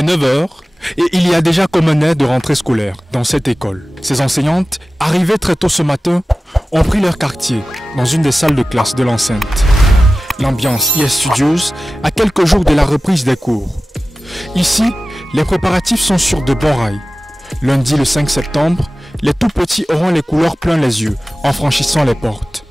est 9 heures et il y a déjà comme un air de rentrée scolaire dans cette école. Ces enseignantes, arrivées très tôt ce matin, ont pris leur quartier dans une des salles de classe de l'enceinte. L'ambiance y est studieuse à quelques jours de la reprise des cours. Ici, les préparatifs sont sur de bons rails. Lundi le 5 septembre, les tout petits auront les couleurs plein les yeux en franchissant les portes.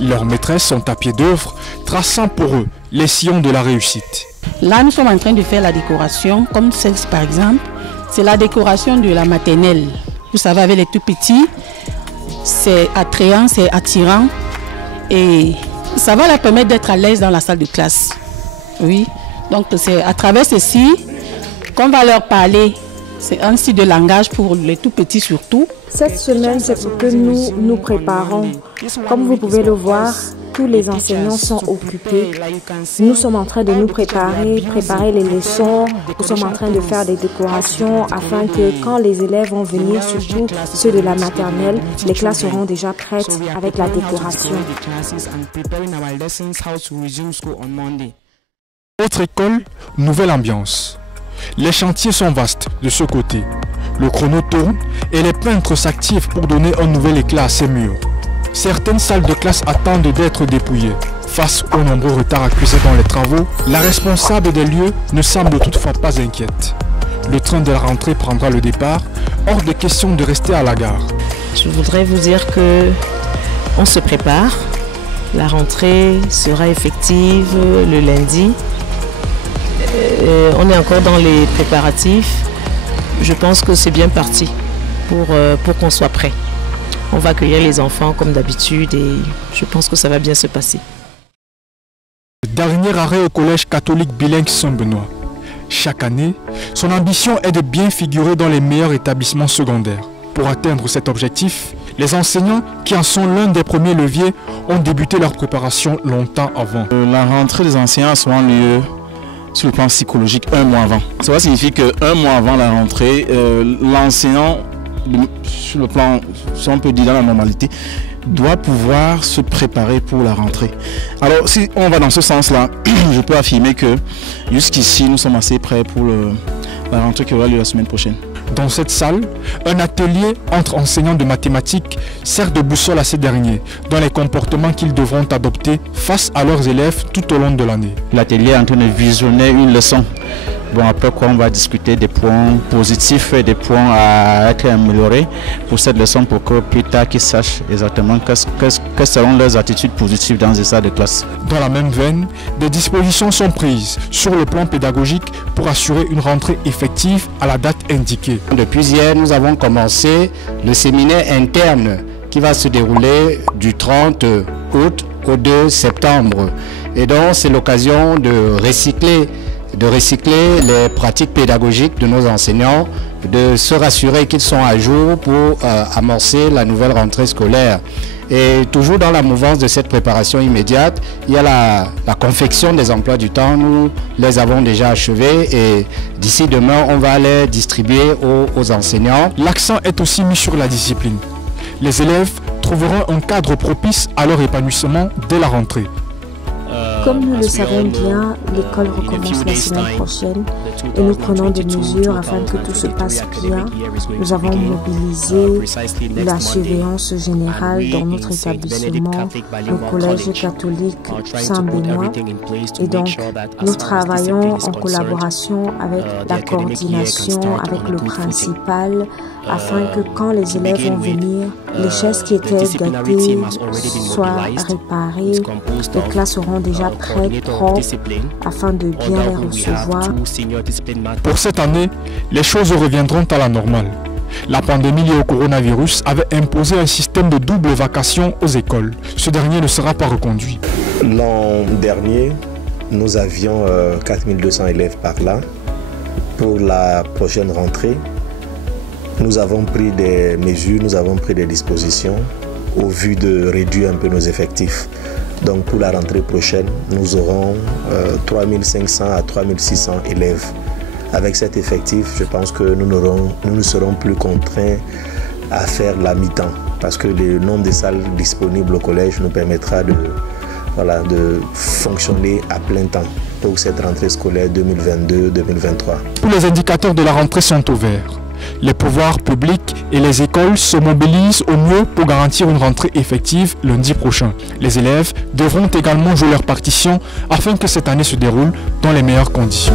Leurs maîtresses sont à pied d'œuvre, traçant pour eux les sillons de la réussite. Là, nous sommes en train de faire la décoration, comme celle-ci par exemple. C'est la décoration de la maternelle. Vous savez, avec les tout petits, c'est attrayant, c'est attirant et ça va leur permettre d'être à l'aise dans la salle de classe. Oui, donc c'est à travers ceci qu'on va leur parler. C'est un style de langage pour les tout petits surtout. Cette semaine, c'est pour que nous nous préparons. Comme vous pouvez le voir, tous les enseignants sont occupés. Nous sommes en train de nous préparer les leçons. Nous sommes en train de faire des décorations afin que quand les élèves vont venir, surtout ceux de la maternelle, les classes seront déjà prêtes avec la décoration. Autre école, nouvelle ambiance. Les chantiers sont vastes de ce côté. Le chrono tourne et les peintres s'activent pour donner un nouvel éclat à ces murs. Certaines salles de classe attendent d'être dépouillées. Face aux nombreux retards accusés dans les travaux, la responsable des lieux ne semble toutefois pas inquiète. Le train de la rentrée prendra le départ, hors de question de rester à la gare. Je voudrais vous dire que on se prépare. La rentrée sera effective le lundi. On est encore dans les préparatifs. Je pense que c'est bien parti pour qu'on soit prêt. On va accueillir les enfants comme d'habitude et je pense que ça va bien se passer. Dernier arrêt au collège catholique bilingue Saint-Benoît. Chaque année, son ambition est de bien figurer dans les meilleurs établissements secondaires. Pour atteindre cet objectif, les enseignants, qui en sont l'un des premiers leviers, ont débuté leur préparation longtemps avant. La rentrée des enseignants a souvent lieu sur le plan psychologique 1 mois avant. Cela signifie qu'un mois avant la rentrée, l'enseignant, sur le plan, si on peut dire dans la normalité, doit pouvoir se préparer pour la rentrée. Alors si on va dans ce sens-là, je peux affirmer que jusqu'ici, nous sommes assez prêts pour la rentrée qui aura lieu la semaine prochaine. Dans cette salle, un atelier entre enseignants de mathématiques sert de boussole à ces derniers, dans les comportements qu'ils devront adopter face à leurs élèves tout au long de l'année. L'atelier est en train de visionner une leçon. Bon, après quoi on va discuter des points positifs et des points à être améliorés pour cette leçon pour que plus tard qu'ils sachent exactement quelles seront leurs attitudes positives dans les salles de classe. Dans la même veine, des dispositions sont prises sur le plan pédagogique pour assurer une rentrée effective à la date indiquée. Depuis hier, nous avons commencé le séminaire interne qui va se dérouler du 30 août au 2 septembre. Et donc c'est l'occasion de recycler les pratiques pédagogiques de nos enseignants, de se rassurer qu'ils sont à jour pour amorcer la nouvelle rentrée scolaire. Et toujours dans la mouvance de cette préparation immédiate, il y a la confection des emplois du temps. Nous les avons déjà achevés et d'ici demain, on va les distribuer aux enseignants. L'accent est aussi mis sur la discipline. Les élèves trouveront un cadre propice à leur épanouissement dès la rentrée. Comme nous le savons bien, l'école recommence la semaine prochaine et nous prenons des mesures afin que tout se passe bien. Nous avons mobilisé la surveillance générale dans notre établissement, le collège catholique Saint-Benoît. Et donc, nous travaillons en collaboration avec la coordination, avec le principal, afin que quand les élèves vont venir, les chaises qui étaient gâtées soient réparées, les classes seront déjà prêtes, propres, afin de bien les recevoir. Pour cette année, les choses reviendront à la normale. La pandémie liée au coronavirus avait imposé un système de double vacation aux écoles. Ce dernier ne sera pas reconduit. L'an dernier, nous avions 4200 élèves par là. Pour la prochaine rentrée, nous avons pris des mesures, nous avons pris des dispositions au vu de réduire un peu nos effectifs. Donc pour la rentrée prochaine, nous aurons 3500 à 3600 élèves. Avec cet effectif, je pense que nous ne serons plus contraints à faire la mi-temps parce que le nombre de salles disponibles au collège nous permettra de fonctionner à plein temps pour cette rentrée scolaire 2022-2023. Tous les indicateurs de la rentrée sont au vert. Les pouvoirs publics et les écoles se mobilisent au mieux pour garantir une rentrée effective lundi prochain. Les élèves devront également jouer leur partition afin que cette année se déroule dans les meilleures conditions.